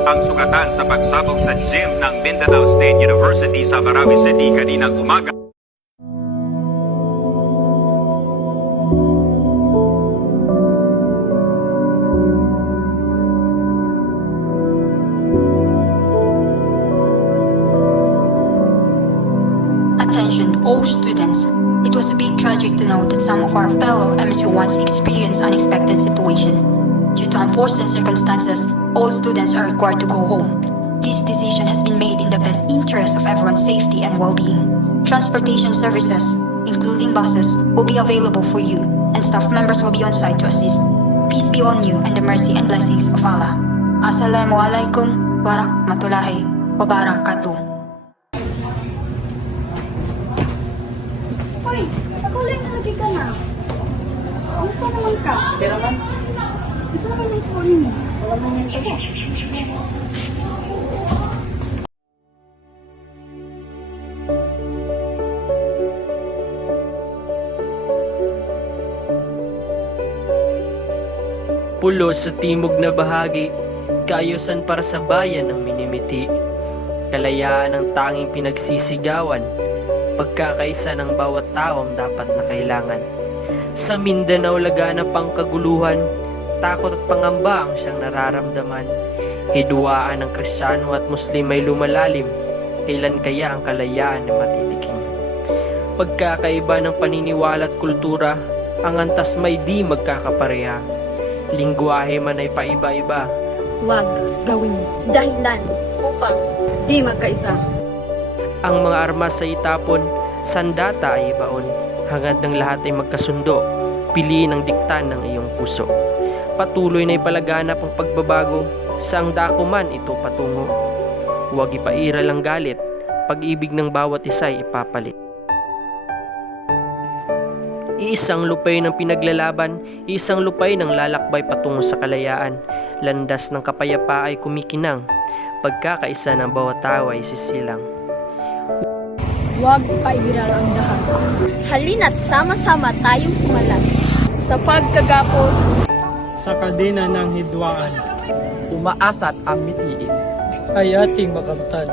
Ang sugatan sa pagsabog sa gym ng Mindanao State University sa Marawi City kaninang umaga. Attention all students. It was a big tragic to know that some of our fellow MSU1s experienced unexpected situation. Due to unforeseen circumstances, all students are required to go home. This decision has been made in the best interest of everyone's safety and well-being. Transportation services, including buses, will be available for you, and staff members will be on site to assist. Peace be on you and the mercy and blessings of Allah. Assalamualaikum warahmatullahi wabarakatuh. Hoy, nakulay na lagi ka na. Kamusta naman ka? Pero man, Ito naman yung phone mo. wala man yung tabo. Pulo sa timog na bahagi, kaayusan para sa bayan ng minimiti. Kalayaan ang tanging pinagsisigawan, pagkakaisa ng bawat taong dapat na kailangan. Sa Mindanao laganap ang kaguluhan, takot at pangamba ang siyang nararamdaman. Hidwaan ng Kristiyano at Muslim ay lumalalim, kailan kaya ang kalayaan na matitiking? Pagkakaiba ng paniniwala at kultura, ang antas may di magkakapareha. Lingwahe man ay paiba-iba. Huwag gawin dahilan upang di magkaisa. Ang mga armas ay itapon, sandata ay ibaon. Hangad ng lahat ay magkasundo, piliin ang dikta ng iyong puso. Patuloy na ipalaganap ang pagbabago, saang dako man ito patungo. Huwag ipairal ang galit, pag-ibig ng bawat isa ay ipapalit. Iisang lupay ng pinaglalaban, isang lupay ng lalakbay patungo sa kalayaan. Landas ng kapayapa ay kumikinang, pagkakaisa ng bawat tao ay sisilang. Huwag pairal ang dahas. Halina't sama-sama tayong pumalas. Sa pagkagapos, sa kadena ng hidwaan Umaasa't ang mitiin. ay ating makamtan.